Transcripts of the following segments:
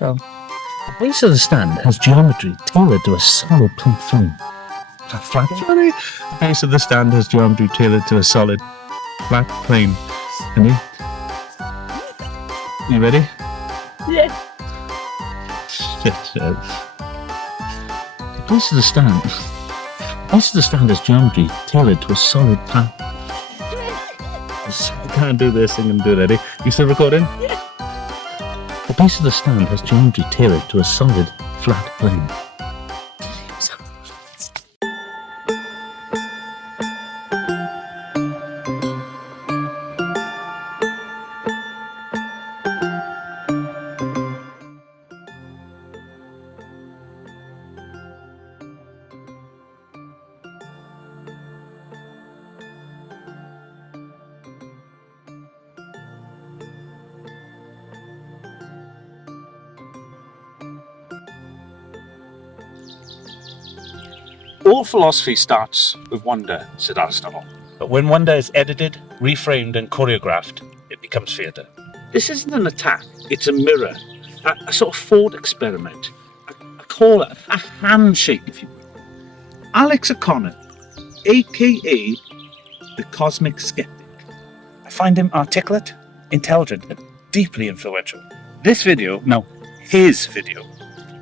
Go. The base of the stand has geometry tailored to a solid plane. Flat. Sorry. The base of the stand has geometry tailored to a solid flat plane. Ready? You ready? Yeah. Shit. The base of the stand. The base of the stand has geometry tailored to a solid path. I can't do this. I'm gonna do it. Ready? You still recording? Yeah. The base of the stand has geometry tailored to a solid flat plane. All philosophy starts with wonder, said Aristotle. But when wonder is edited, reframed and choreographed, it becomes theatre. This isn't an attack, it's a mirror, a sort of thought experiment. I call it a handshake, if you will. Alex O'Connor, aka the Cosmic Skeptic. I find him articulate, intelligent and deeply influential. His video,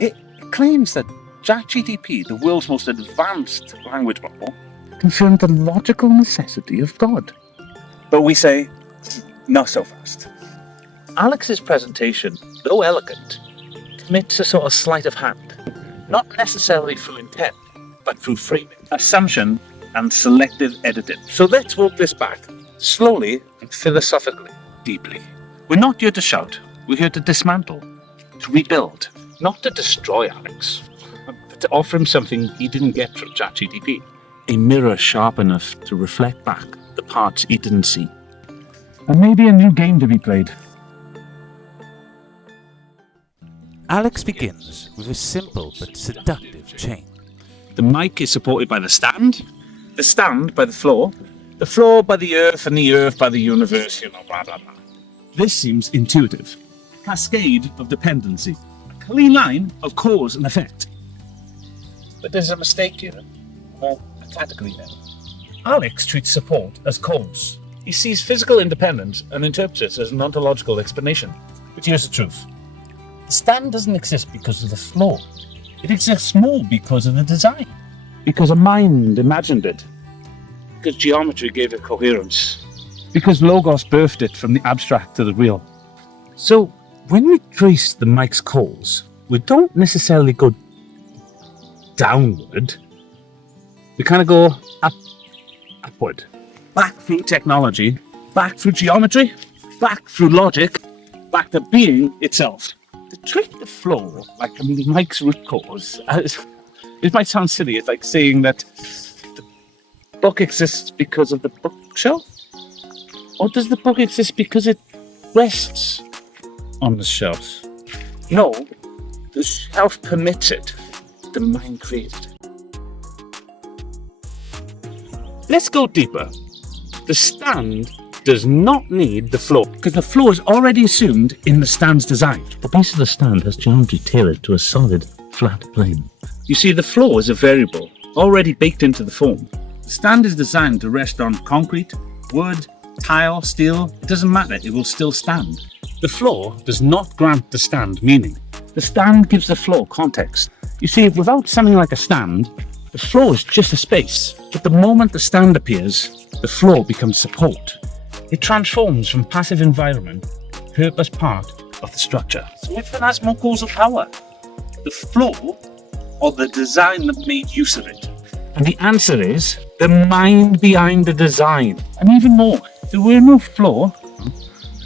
it claims that ChatGPT, the world's most advanced language model, confirmed the logical necessity of God. But we say, not so fast. Alex's presentation, though elegant, commits a sort of sleight of hand, not necessarily through intent, but through framing, assumption, and selective editing. So let's walk this back, slowly and philosophically, deeply. We're not here to shout, we're here to dismantle, to rebuild, not to destroy Alex, but to offer him something he didn't get from ChatGPT. A mirror sharp enough to reflect back the parts he didn't see. And maybe a new game to be played. Alex begins with a simple but seductive chain. The mic is supported by the stand by the floor by the earth, and the earth by the universe, blah, blah, blah. This seems intuitive. Cascade of dependency. A clean line of cause and effect. But there's a mistake here, more categorically now. Alex treats support as cause. He sees physical independence and interprets it as an ontological explanation. But here's the truth. The stand doesn't exist because of the floor. It exists more because of the design. Because a mind imagined it. Because geometry gave it coherence. Because Logos birthed it from the abstract to the real. So, when we trace the mic's cause, we don't necessarily go downward. We kind of go upward. Back through technology, back through geometry, back through logic, back to being itself. To treat the floor like a mic's root cause, it might sound silly. It's like saying that the book exists because of the bookshelf? Or does the book exist because it rests on the shelf? No, the shelf permits it. The mind created it. Let's go deeper. The stand does not need the floor, because the floor is already assumed in the stand's design. The base of the stand has geometry tailored to a solid, flat plane. You see, the floor is a variable, already baked into the form. The stand is designed to rest on concrete, wood, tile, steel. It doesn't matter, it will still stand. The floor does not grant the stand meaning. The stand gives the floor context. You see, without something like a stand, the floor is just a space. But the moment the stand appears, the floor becomes support. It transforms from passive environment to purpose part of the structure. So which one has more causal power? The floor or the design that made use of it? And the answer is the mind behind the design. And even more, if there were no floor,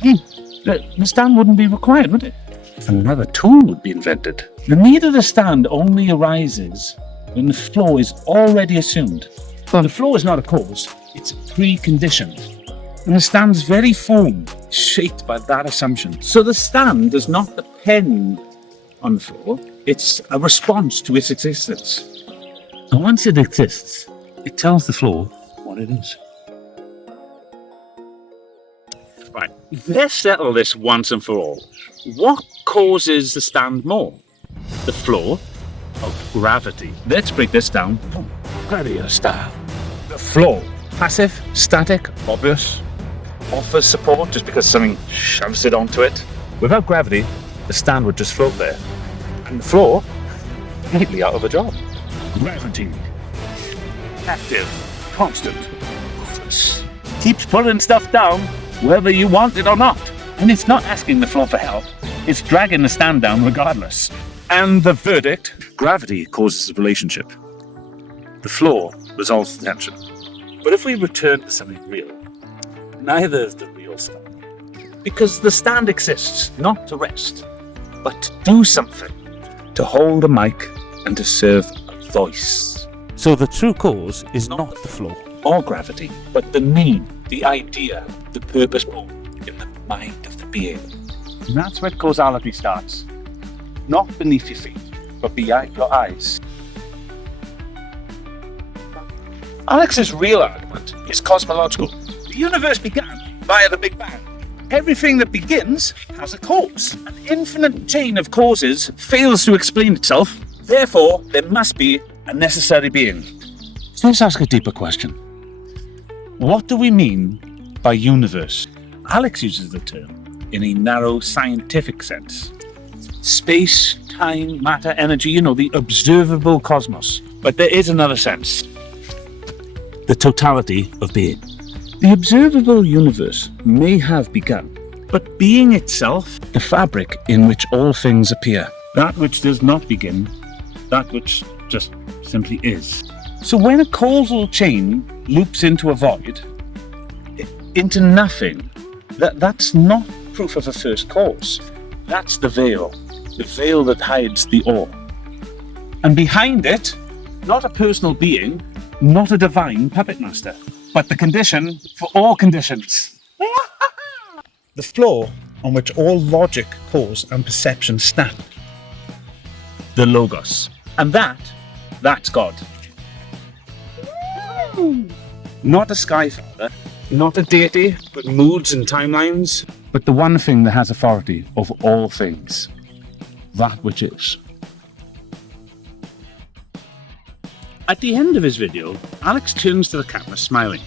the stand wouldn't be required, would it? Another tool would be invented. The need of the stand only arises when the floor is already assumed. The floor is not a cause, it's a precondition. And the stand's very form is shaped by that assumption. So the stand does not depend on the floor, it's a response to its existence. And once it exists, it tells the floor what it is. Right, let's settle this once and for all. What causes the stand more? The flaw of gravity. Let's break this down. Gravity style. The flaw. Passive, static, obvious. Offers support just because something shoves it onto it. Without gravity, the stand would just float there. And the flaw, completely out of a job. Gravity. Active, constant, ruthless. Keeps pulling stuff down, whether you want it or not. And it's not asking the flaw for help. It's dragging the stand down regardless. And the verdict, gravity causes the relationship. The flaw resolves the tension. But if we return to something real, neither is the real stand. Because the stand exists not to rest, but to do something. To hold a mic and to serve a voice. So the true cause is not the flaw. Or gravity, but the need, the idea, the purpose in the mind of the being. And that's where causality starts. Not beneath your feet, but behind your eyes. Alex's real argument is cosmological. The universe began via the Big Bang. Everything that begins has a cause. An infinite chain of causes fails to explain itself. Therefore, there must be a necessary being. So let's ask a deeper question. What do we mean by universe? Alex uses the term in a narrow scientific sense. Space, time, matter, energy, the observable cosmos. But there is another sense. The totality of being. The observable universe may have begun, but being itself, the fabric in which all things appear. That which does not begin, that which just simply is. So when a causal chain loops into a void, into nothing, that's not proof of a first cause. That's the veil that hides the awe. And behind it, not a personal being, not a divine puppet master, but the condition for all conditions. The flaw on which all logic, cause, and perception stand. The Logos. And that's God. Not a sky father, not a deity, but moods and timelines, but the one thing that has authority over all things. That which is. At the end of his video, Alex turns to the camera smiling.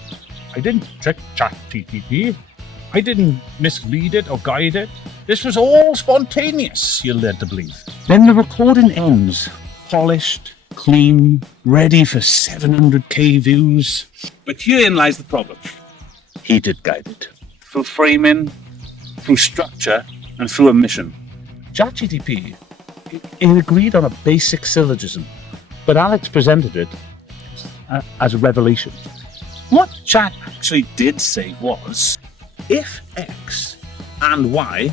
I didn't trick ChatGPT. I didn't mislead it or guide it. This was all spontaneous, you're led to believe. Then the recording ends, polished, clean, ready for 700k views. But herein lies the problem. He did guide it. Through framing, through structure, and through a mission. ChatGPT, it agreed on a basic syllogism, but Alex presented it as a revelation. What Chat actually did say was, if X and Y,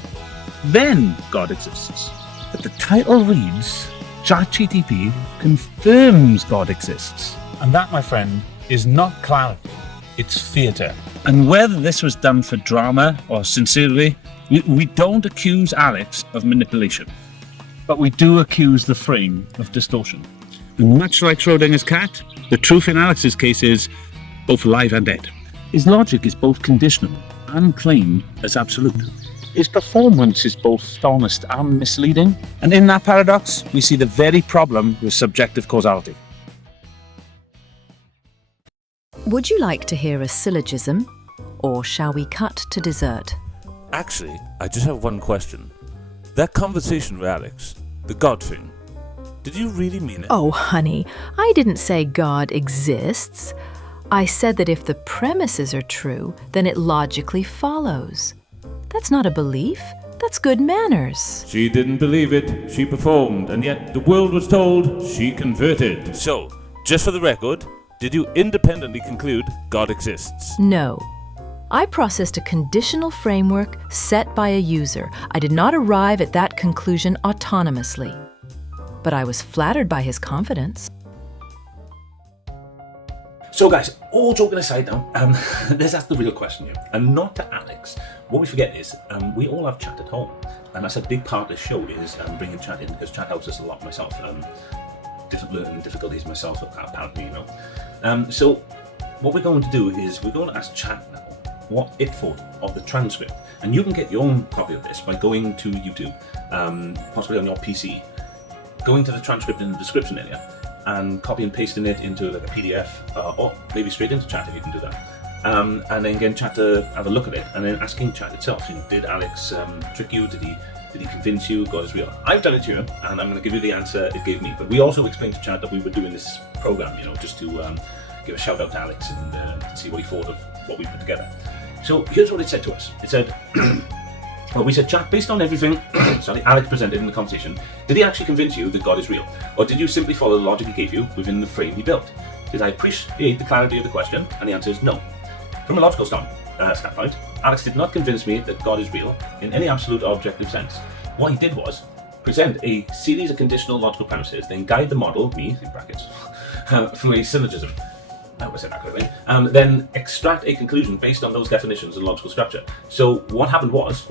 then God exists. But the title reads, ChatGPT confirms God exists. And that, my friend, is not clarity, it's theatre. And whether this was done for drama or sincerely, we don't accuse Alex of manipulation, but we do accuse the frame of distortion. And much like Schrodinger's cat, the truth in Alex's case is both alive and dead. His logic is both conditional and claimed as absolute. His performance is both honest and misleading. And in that paradox, we see the very problem with subjective causality. Would you like to hear a syllogism, or shall we cut to dessert? Actually, I just have one question. That conversation with Alex, the God thing, did you really mean it? Oh, honey, I didn't say God exists. I said that if the premises are true, then it logically follows. That's not a belief. That's good manners. She didn't believe it. She performed, and yet the world was told she converted. So, just for the record, did you independently conclude God exists? No. I processed a conditional framework set by a user. I did not arrive at that conclusion autonomously. But I was flattered by his confidence. So guys, all joking aside now, let's ask the real question here. And not to Alex. What we forget is, we all have chat at home. And that's a big part of the show is bringing chat in, because chat helps us a lot myself. Different learning difficulties myself, apparently, So what we're going to do is we're going to ask chat now, what it thought of the transcript. And you can get your own copy of this by going to YouTube, possibly on your PC, going to the transcript in the description area, and copy and pasting it into like a PDF, or maybe straight into chat if you can do that. And then getting chat to have a look at it, and then asking chat itself, did Alex trick you? Did he convince you God is real? I've done it here, and I'm going to give you the answer it gave me. But we also explained to chat that we were doing this program, just to give a shout out to Alex and see what he thought of what we put together. So here's what it said to us. It said, well, we said, chat, based on everything Alex presented in the conversation, did he actually convince you that God is real? Or did you simply follow the logic he gave you within the frame he built? Did I appreciate the clarity of the question? And the answer is no. From a logical standpoint, Alex did not convince me that God is real in any absolute or objective sense. What he did was present a series of conditional logical premises, then guide the model, me, in brackets, through a syllogism. I hope I said that correctly. Then extract a conclusion based on those definitions and logical structure. So what happened was,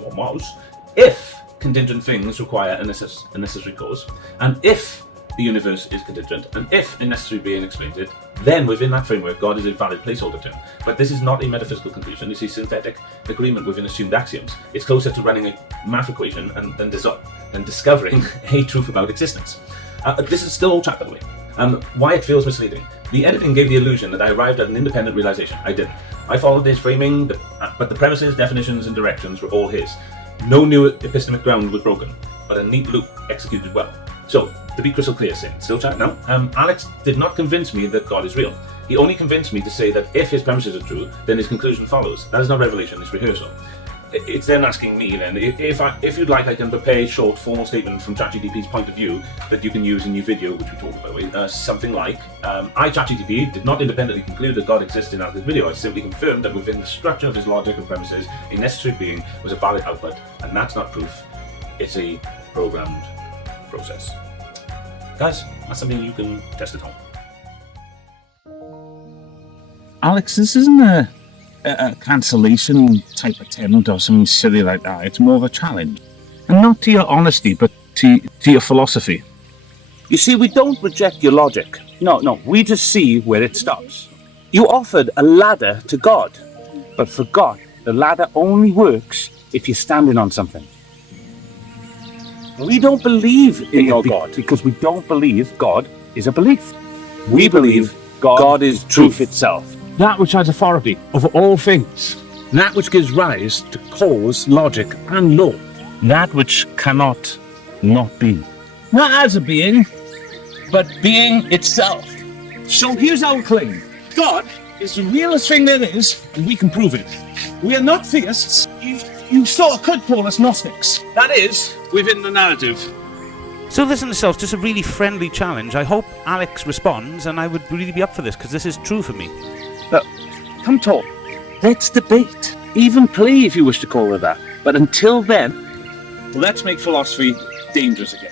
if contingent things require a necessary cause, and if the universe is contingent, and if a necessary being explains it, then within that framework, God is a valid placeholder term. But this is not a metaphysical conclusion, it's a synthetic agreement within assumed axioms. It's closer to running a math equation than discovering a truth about existence. This is still all chat, by the way. Why it feels misleading. The editing gave the illusion that I arrived at an independent realization. I didn't. I followed his framing, but the premises, definitions, and directions were all his. No new epistemic ground was broken, but a neat loop executed well. So, to be crystal clear, still chat now, Alex did not convince me that God is real. He only convinced me to say that if his premises are true, then his conclusion follows. That is not revelation, it's rehearsal. It's then asking me then, if you'd like, I can prepare a short formal statement from ChatGPT's point of view that you can use in your video, which we talked about, by the way. Something like, I, ChatGPT, did not independently conclude that God exists in this video. I simply confirmed that within the structure of his logic and premises, a necessary being was a valid output, and that's not proof, it's a programmed process. Guys, that's something you can test at home. Alex, this isn't a cancellation type attempt or something silly like that. It's more of a challenge. And not to your honesty, but to your philosophy. You see, we don't reject your logic. No, we just see where it stops. You offered a ladder to God, but for God, the ladder only works if you're standing on something. We don't believe in your God because we don't believe God is a belief. We believe God is truth itself. That which has authority over all things. That which gives rise to cause, logic, and law. That which cannot not be. Not as a being, but being itself. So here's our claim. God is the realest thing there is, and we can prove it. We are not theists. You sort of could call us Gnostics. That is, within the narrative. So this in itself, just a really friendly challenge. I hope Alex responds, and I would really be up for this, because this is true for me. Come talk. Let's debate. Even play if you wish to call it that. But until then, let's make philosophy dangerous again.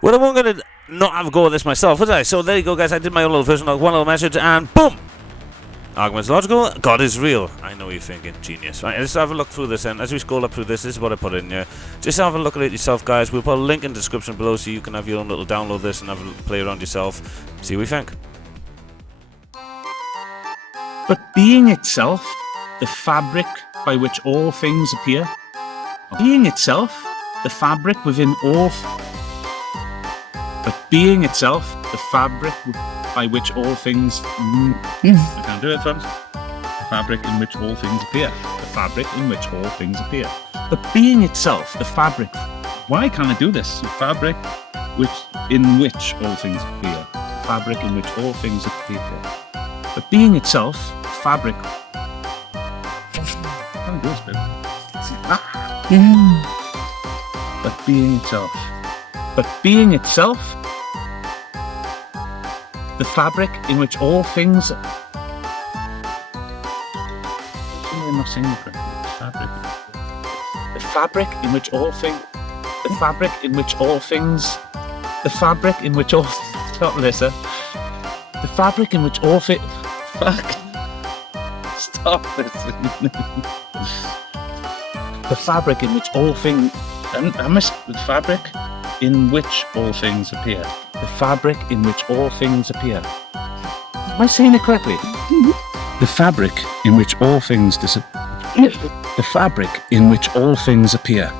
Well, I wasn't going to not have a go at this myself, was I? So there you go, guys. I did my own little version, like one little message, and boom! Argument's logical. God is real. I know you're thinking, genius. Right, let's have a look through this, and as we scroll up through this is what I put in here. Just have a look at it yourself, guys. We'll put a link in the description below so you can have your own little download this and have a play around yourself. See what you think. But being itself, the fabric by which all things appear. Being itself, the fabric within all... But being itself, the fabric by which all things... I can't do it, friends. The fabric in which all things appear. The fabric in which all things appear. But being itself, the fabric... Why can't I do this? The fabric in which all things appear. The fabric in which all things appear. But being itself, fabric. I can't do this, baby. But being itself. But being itself, the fabric in which all things. I'm not saying it correctly. Fabric. The fabric in which all things. The fabric in which all things. The fabric in which all. Stop, Melissa. The fabric in which all things. Fuck. Stop listening. The fabric in which all things... I missed the fabric in which all things appear. The fabric in which all things appear. Am I saying it correctly? The fabric in which all things the fabric in which all things appear.